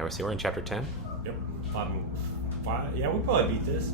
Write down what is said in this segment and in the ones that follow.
Yeah, we see we're in chapter 10. Yep. Yeah, we'll probably beat this.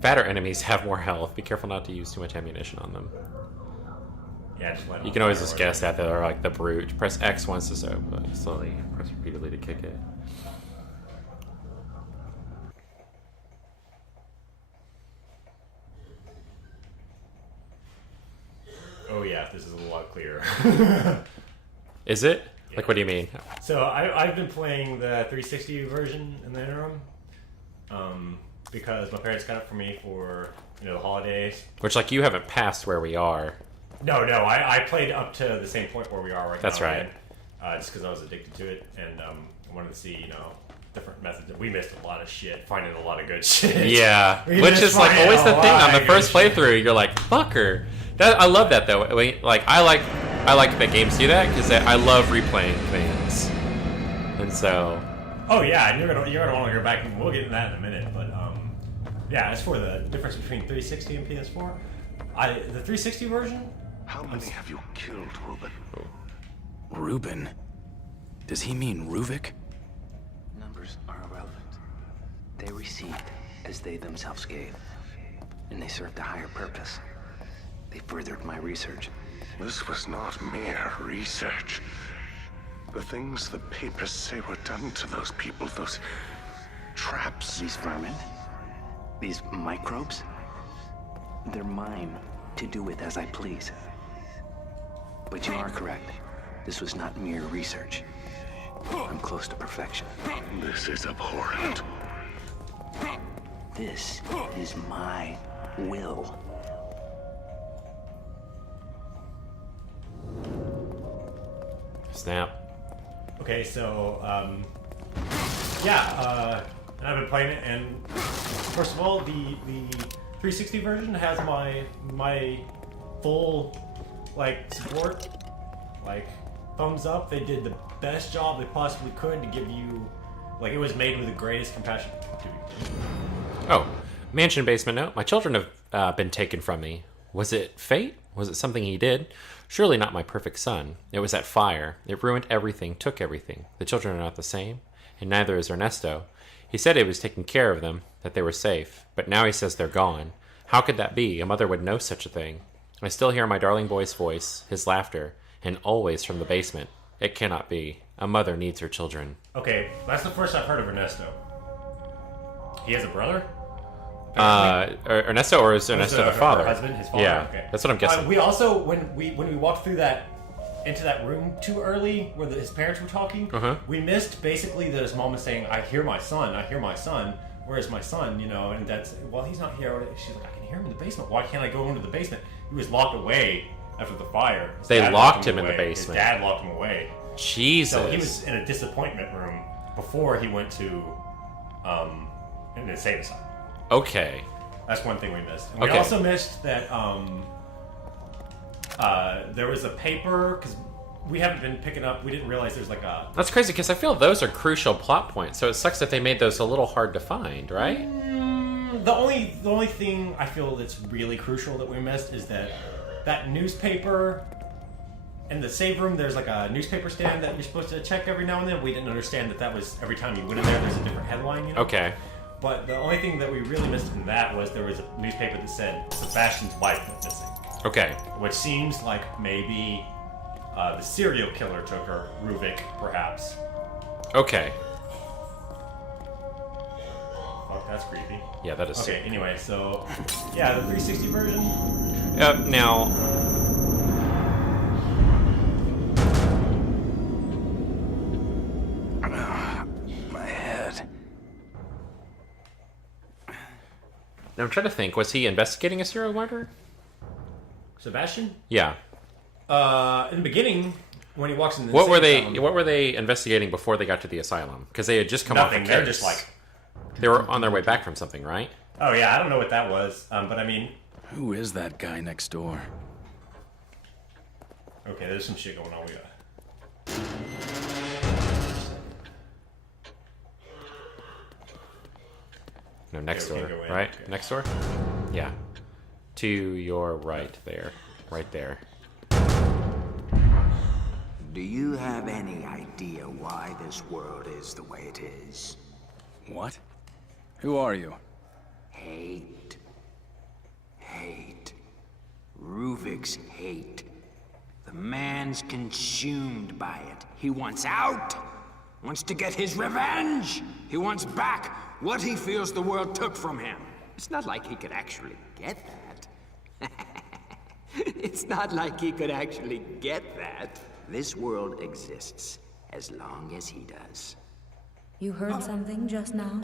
Fatter enemies have more health. Be careful not to use too much ammunition on them. Yeah, just let You can always just guess that they're like the brute. Press X once to so, but slowly press repeatedly to kick it. Oh yeah, this is a lot clearer. Is it? Yeah. Like, what do you mean? So I've been playing the 360 version in the interim, because my parents got it for me for the holidays. Which, like, you haven't passed where we are. No, I played up to the same point where we are right now. That's right. Just because I was addicted to it, and I wanted to see different methods. We missed a lot of shit, finding a lot of good shit. Yeah, which is like always the thing on the first playthrough. You're like, fucker. I love that though. Like I like that games do that because I love replaying things, and so. Oh yeah, and you're gonna want to go back, and we'll get into that in a minute. But yeah, as for the difference between 360 and PS4, the 360 version. How many have you killed, Reuben? Reuben? Does he mean Ruvik? Numbers are irrelevant. They received as they themselves gave, and they served a higher purpose. They furthered my research. This was not mere research. The things the papers say were done to those people, those traps. These vermin, these microbes, they're mine to do with as I please. But you are correct. This was not mere research. I'm close to perfection. This is abhorrent. This is my will. Snap. Okay, so yeah, and I've been playing it, and first of all, the 360 version has my full support, thumbs up. They did the best job they possibly could to give you, it was made with the greatest compassion. Oh, mansion basement note. My children have been taken from me. Was it fate? Was it something he did? Surely not my perfect son. It was that fire. It ruined everything, took everything. The children are not the same, and neither is Ernesto. He said he was taking care of them, that they were safe, but now he says they're gone. How could that be? A mother would know such a thing. I still hear my darling boy's voice, his laughter, and always from the basement. It cannot be. A mother needs her children. Okay, that's the first I've heard of Ernesto. He has a brother? Ernesto, or is Ernesto the father? Her husband, his father. Yeah, okay. That's what I'm guessing. We also, when we walked through into that room too early, where his parents were talking, we missed basically that his mom was saying, "I hear my son. Where is my son?" And that's, well, he's not here. She's like, "I can hear him in the basement. Why can't I go into the basement?" He was locked away after the fire. They locked him in the basement. His dad locked him away. Jesus. So he was in a disappointment room before he went to an insane asylum. Okay. That's one thing we missed. And we also missed that there was a paper, because we haven't been picking up, we didn't realize there's a... That's crazy, because I feel those are crucial plot points, so it sucks that they made those a little hard to find, right? The only thing I feel that's really crucial that we missed is that newspaper in the save room. There's a newspaper stand that you're supposed to check every now and then. We didn't understand that was every time you went in there's a different headline, Okay. But the only thing that we really missed in that was there was a newspaper that said Sebastian's wife went missing. Okay. Which seems like maybe the serial killer took her, Ruvik, perhaps. Okay. Fuck, that's creepy. Yeah, that is. Okay, anyway, so yeah, the 360 version. Now. My head. Now I'm trying to think. Was he investigating a serial murder? Sebastian? Yeah. In the beginning, when he walks in the What were they investigating before they got to the asylum? Because they had just come off a Nothing. case. They're just They were on their way back from something, right? Oh yeah, I don't know what that was. But I mean, Who is that guy next door? okay, there's some shit going on. We got. No, next Okay, we door, can't go in. right? Okay. Next door? Yeah. To your right there. Right there. Do you have any any idea why this world is the way it is? What? Who are you? Hate. Hate. Ruvik's hate. The man's consumed by it. He wants out. Wants to get his revenge. He wants back what he feels the world took from him. It's not like he could actually get that. It's not like he could actually get that. This world exists as long as he does. You heard something just now?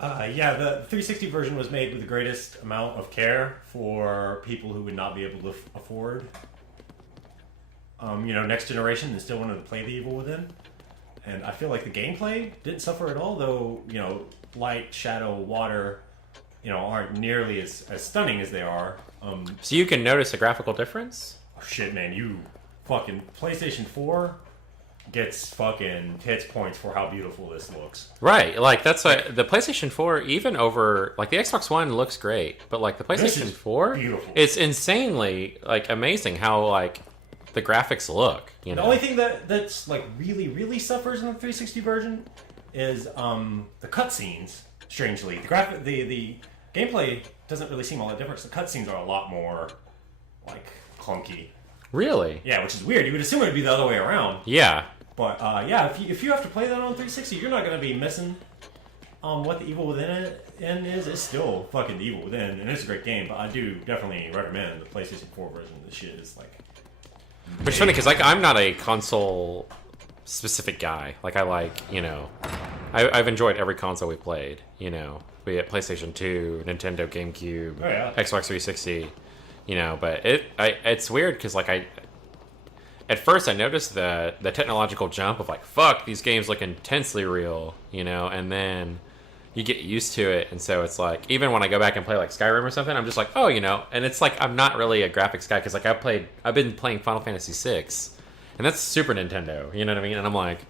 Yeah, the 360 version was made with the greatest amount of care for people who would not be able to afford, next generation and still wanted to play the Evil Within. And I feel like the gameplay didn't suffer at all, though, light, shadow, water, aren't nearly as stunning as they are. So you can notice a graphical difference? Oh, shit, man, you fucking PlayStation 4 gets fucking hits points for how beautiful this looks. Right, like that's the PlayStation 4, even over like the Xbox One looks great, but like the PlayStation 4, beautiful. It's insanely like amazing how like the graphics look. The only thing that's like really really suffers in the 360 version is the cutscenes. Strangely, the gameplay doesn't really seem all that different. The cutscenes are a lot more like clunky. Really? Yeah, which is weird. You would assume it would be the other way around. Yeah. But yeah, if you have to play that on 360, you're not going to be missing what the Evil Within is. It's still fucking the Evil Within, and it's a great game. But I do definitely recommend the PlayStation 4 version. The shit is like. Which is funny because like I'm not a console specific guy. Like I I've enjoyed every console we've played. Be it PlayStation 2, Nintendo, GameCube, Xbox 360. But it's weird because like at first I noticed the technological jump of like fuck these games look intensely real, and then you get used to it, and so it's like even when I go back and play like Skyrim or something, I'm just like and it's like I'm not really a graphics guy because like I've been playing Final Fantasy VI, and that's Super Nintendo, you know what I mean? And I'm like,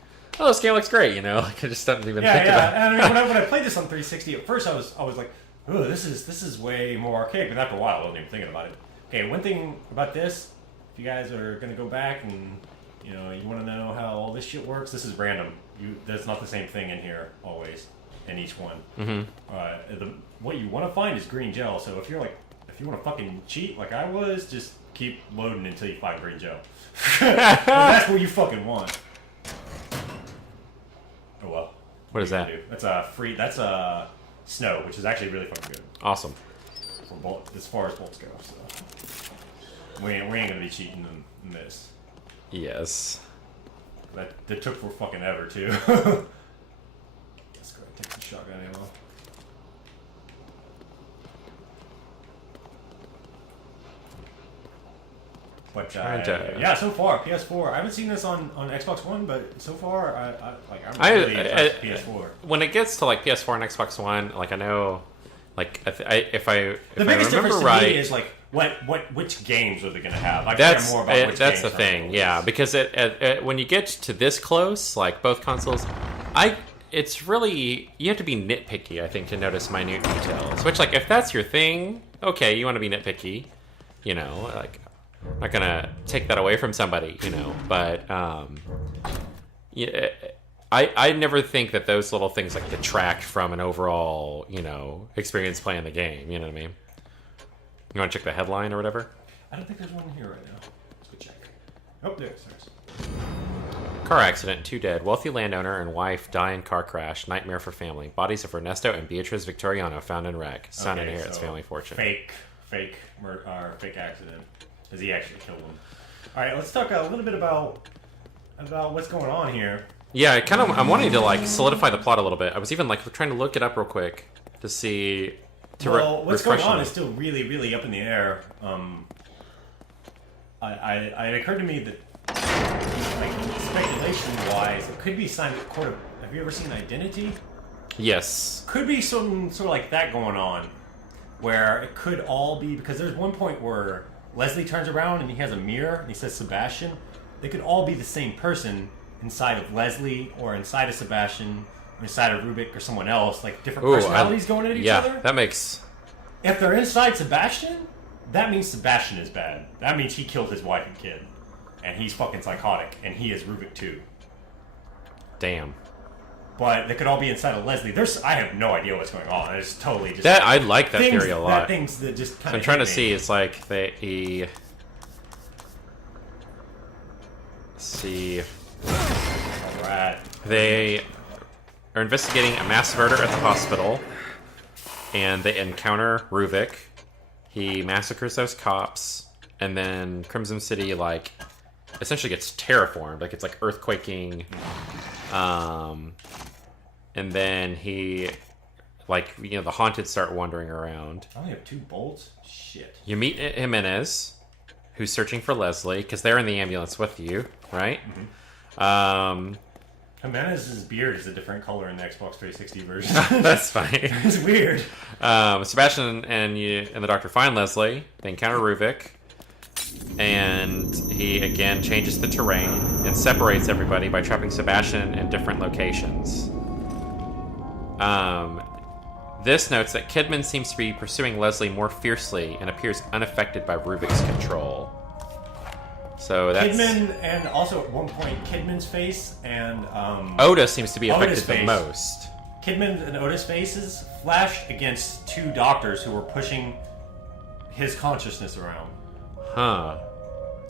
oh, this game looks great, like I just didn't even think about it. And I mean, when I played this on 360, at first I was like, oh, this is way more archaic, but after a while I wasn't even thinking about it. Okay, one thing about this, if you guys are gonna go back and you want to know how all this shit works, this is random. There's not the same thing in here always in each one. Mm-hmm. What you want to find is green gel. So if you want to fucking cheat like I was, just keep loading until you find green gel. That's what you fucking want. Oh well. What is that? That's a snow, which is actually really fucking good. Awesome. As far as bolts go, so we ain't gonna be cheating in this. Yes. That took for fucking ever too. Let's go ahead and take the shotgun ammo. But yeah, so far PS4. I haven't seen this on Xbox One, but so far I'm really impressed with PS4. When it gets to like PS4 and Xbox One, like I know, like if I biggest difference to right, me is like which games are they going to have? I that's care more about which that's games the thing, yeah. Because when you get to this close, like both consoles, it's really you have to be nitpicky, I think, to notice minute details. Which, like, if that's your thing, okay, you want to be nitpicky, like. I'm not gonna take that away from somebody, but yeah, I never think that those little things like detract from an overall, experience playing the game. You know what I mean? You want to check the headline or whatever? I don't think there's one here right now. Let's go check. Oh, there's. Car accident, 2 dead. Wealthy landowner and wife die in car crash. Nightmare for family. Bodies of Ernesto and Beatriz Victoriano found in wreck. Son inherits family fortune. Fake accident. Does he actually kill him? All right, let's talk a little bit about what's going on here. Yeah, I'm wanting to like solidify the plot a little bit. I was even like trying to look it up real quick to see. What's going on is still really, really up in the air. It occurred to me that, like, speculation-wise, it could be signed court of. Have you ever seen Identity? Yes. Could be some sort of like that going on, where it could all be because there's one point where Leslie turns around and he has a mirror and he says Sebastian. They could all be the same person inside of Leslie or inside of Sebastian or inside of Rubik or someone else, like different personalities going at each other. Yeah, that makes... If they're inside Sebastian, that means Sebastian is bad. That means he killed his wife and kid. And he's fucking psychotic. And he is Ruvik too. Damn. But they could all be inside of Leslie. I have no idea what's going on. It's totally just... I like that theory a lot. Things that just kind of... I'm trying to see. It's like let's see. Alright. They are investigating a mass murder at the hospital. And they encounter Ruvik. He massacres those cops. And then Crimson City, like, essentially gets terraformed. Like, it's like earthquaking. And then he, like, you know, the haunted start wandering around. I only have 2 bolts? Shit. You meet Jimenez, who's searching for Leslie, because they're in the ambulance with you, right? Mm-hmm. Jimenez's beard is a different color in the Xbox 360 version. That's fine. It's weird. Sebastian and the doctor find Leslie. They encounter Ruvik. And he, again, changes the terrain and separates everybody by trapping Sebastian in different locations. This notes that Kidman seems to be pursuing Leslie more fiercely and appears unaffected by Ruvik's control. So that's... Kidman, and also at one point, Kidman's face and... Oda seems to be affected Oda's the face. most. Kidman and Oda's faces flash against 2 doctors who were pushing his consciousness around. Huh.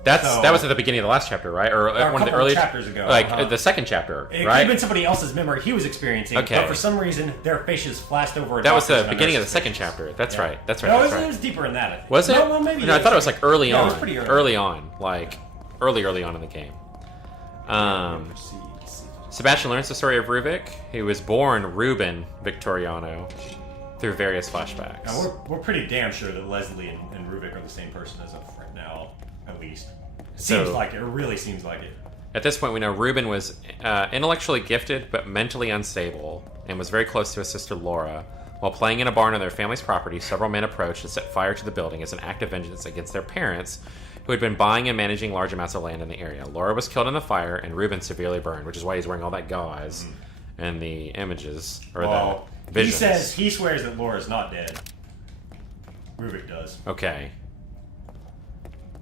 That was at the beginning of the last chapter, right? Or one of the early chapters ago. Like the second chapter, It right? could have been somebody else's memory he was experiencing, Okay. but for some reason their faces flashed over. That was the doctors and beginning of the nurses' second faces. chapter. That's Yeah. right. That's right. No, that's it right. was deeper in that. I think. Was it? No, well, maybe. No, I thought it was like early Yeah, on. it was pretty early. Early on, like early on in the game. Sebastian learns the story of Ruvik, who was born Ruben Victoriano, through various flashbacks. Now, we're pretty damn sure that Leslie and Ruvik are the same person as of right now, at least. Seems like it. It really seems like it. At this point, we know Ruben was intellectually gifted but mentally unstable, and was very close to his sister Laura. While playing in a barn on their family's property, several men approached and set fire to the building as an act of vengeance against their parents, who had been buying and managing large amounts of land in the area. Laura was killed in the fire, and Ruben severely burned, which is why he's wearing all that gauze and the images, or the visions. He swears that Laura's not dead. Ruvik does. Okay.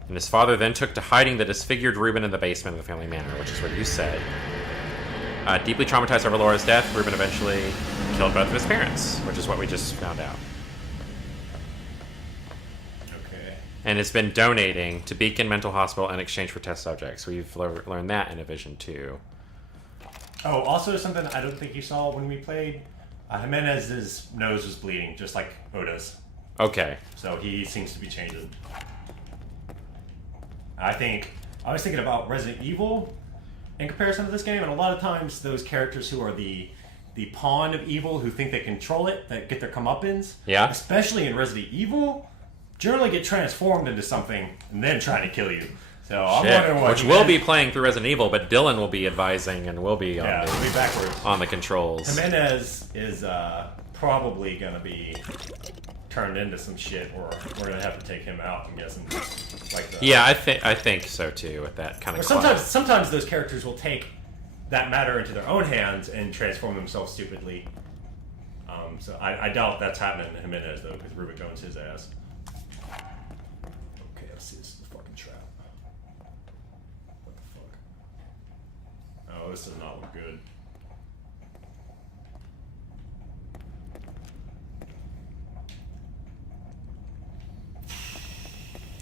And his father then took to hiding the disfigured Ruben in the basement of the family manor, which is what you said. Deeply traumatized over Laura's death, Ruben eventually killed both of his parents, which is what we just found out. Okay. And has been donating to Beacon Mental Hospital in exchange for test subjects. We've learned that in a vision too. Oh, also something I don't think you saw when we played. Jimenez's nose was bleeding, just like Oda's. Okay. So he seems to be changing. I was thinking about Resident Evil in comparison to this game, and a lot of times those characters who are the pawn of evil, who think they control it, that get their comeuppance, yeah, especially in Resident Evil, generally get transformed into something and then trying to kill you. So I'm wondering what... Which we'll be playing through Resident Evil, but Dylan will be advising, and we'll be on, we'll be backwards on the controls. Jimenez is probably going to be turned into some shit, or we're going to have to take him out, I'm guessing. Yeah, I think so too, with that kind of sometimes those characters will take that matter into their own hands and transform themselves stupidly. So I doubt that's happening to Jimenez, though, because Ruvik owns his ass. Okay, let's see. This is a fucking trap. What the fuck? Oh, this does not look good.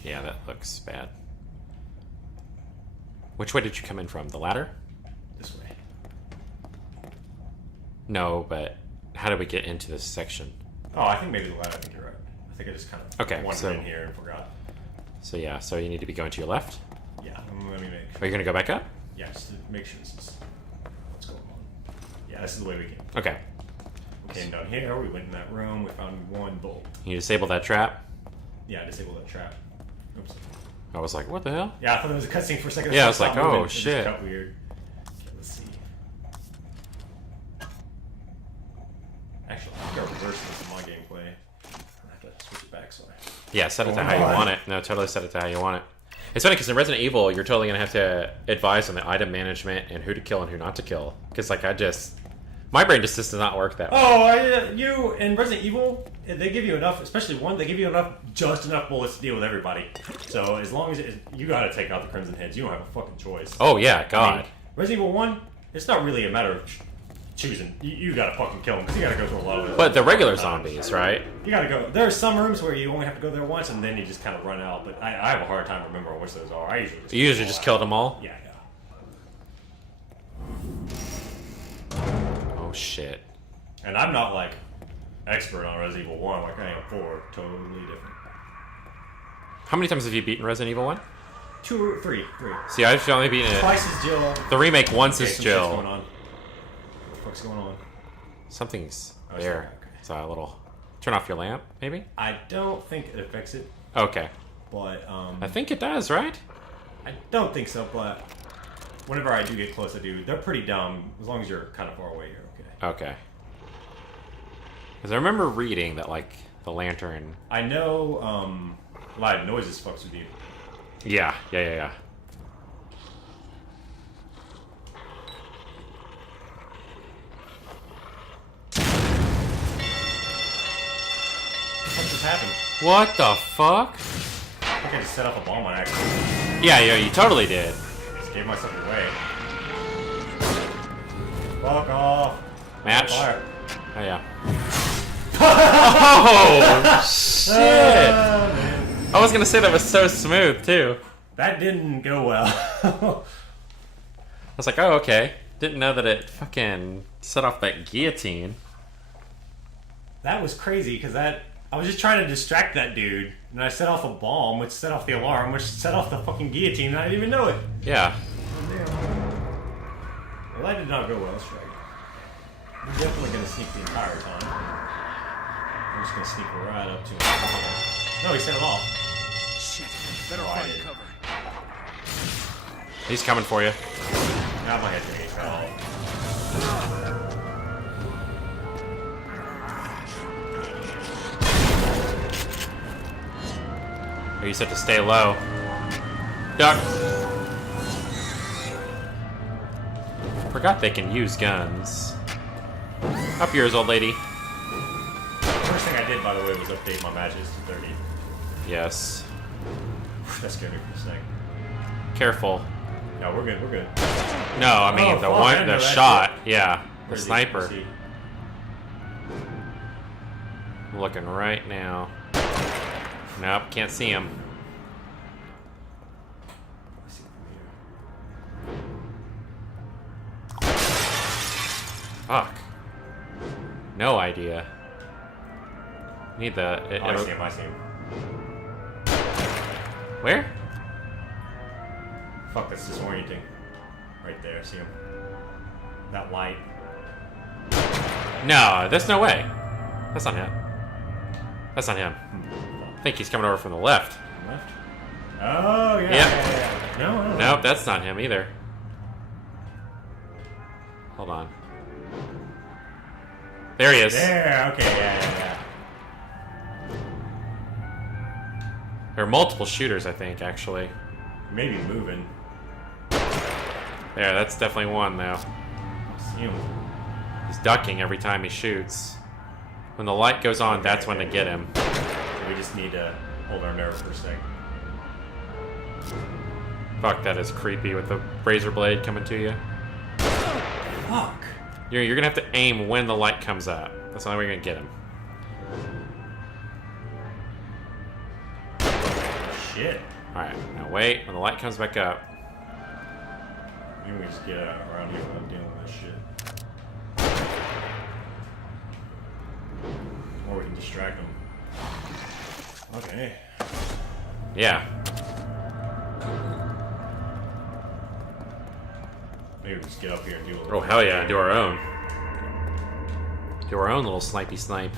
Yeah, that looks bad. Which way did you come in from? The ladder? This way. No, but how did we get into this section? Oh, I think maybe the ladder. I think you're right. I think I just kind of wandered in here and forgot. So yeah, so you need to be going to your left? Yeah, let me make sure. Are you going to go back up? Yeah, just to make sure this is what's going on. Yeah, this is the way we came. Okay. We came down here, we went in that room, we found one bolt. You disable that trap? Yeah, disable that trap. Oops. I was like, what the hell? Yeah, I thought it was a cutscene for a second. Yeah, I was like, moving. oh, It just shit. got weird. Okay, let's see. Actually, I think I reversed this in my gameplay. I have to switch it back, so Yeah, set it to how you want it. No, totally set it to how you want it. It's funny because in Resident Evil, you're totally going to have to advise on the item management and who to kill and who not to kill. Because, like, my brain just does not work that way. Oh, you in Resident Evil, they give you enough, especially one. They give you just enough bullets to deal with everybody. So as long as you got to take out the Crimson Heads, you don't have a fucking choice. Oh yeah, God. I mean, Resident Evil 1, it's not really a matter of choosing. You got to fucking kill them because you got to go through a lot of. But the regular zombies, right? You got to go. There are some rooms where you only have to go there once, and then you just kind of run out. But I have a hard time remembering which those are. I usually just killed them all. Yeah. Oh shit. And I'm not like expert on Resident Evil 1, like I am 4, totally different. How many times have you beaten Resident Evil 1? 2 or 3. See, I've only beaten it. Twice as Jill. The remake once Okay, is some Jill. shit's going on. What the fuck's going on? Something's Oh, there. okay. It's a little. Turn off your lamp, maybe? I don't think it affects it, Okay. but I think it does, right? I don't think so, but whenever I do get close, I do. They're pretty dumb. As long as you're kind of far away, you're okay. Okay. Because I remember reading that, like, the lantern. I know loud noises fucks with you. Yeah. What just happened? What the fuck? I think I just set off a bomb on accident. Yeah, you totally did. Just gave myself away. Fuck off. Match? Fire. Oh, yeah. Oh, shit! Man. I was gonna say that was so smooth, too. That didn't go well. I was like, oh, okay. Didn't know that it fucking set off that guillotine. That was crazy because I was just trying to distract that dude, and I set off a bomb, which set off the alarm, which set off the fucking guillotine, and I didn't even know it. Yeah. Well, that did not go well, straight. I'm definitely gonna sneak the entire time. I'm just gonna sneak right up to him. No, he set it off. Shit. Better find cover. He's coming for you. Now my head's gonna get cut off. Or you said to stay low. Duck. Forgot they can use guns. Up yours, old lady. First thing I did, by the way, was update my matches to 30. Yes. That scared me for a second. Careful. No, we're good. No, I mean Oh, the fuck, I one, didn't know the that shot. Yeah, the Where's he? sniper. Where's he? Looking right now. Nope, can't see him. I see him from Fuck. No idea. Need the. here. Oh, I see him. Where? Fuck, that's disorienting. Right there, see him? That light. No, there's no way. That's not him. That's not him. I think he's coming over from the left. Left? Oh, yeah. Yep. Yeah. No. Nope, that's not him either. Hold on. There he is. There, okay, yeah. There are multiple shooters, I think, actually. Maybe moving. There, that's definitely one, though. See him. He's ducking every time he shoots. When the light goes on, that's when they get him. We just need to hold our nerve for a sec. Fuck, that is creepy with the razor blade coming to you. Fuck. You're gonna have to aim when the light comes up. That's the only way you're gonna get him. Shit. Alright, now wait. When the light comes back up. Maybe we just get around here without dealing with this shit. Or we can distract them. Okay. Yeah. Maybe we just get up here and do a little. Oh, hell yeah. Do our own. Do our own little snipey snipe.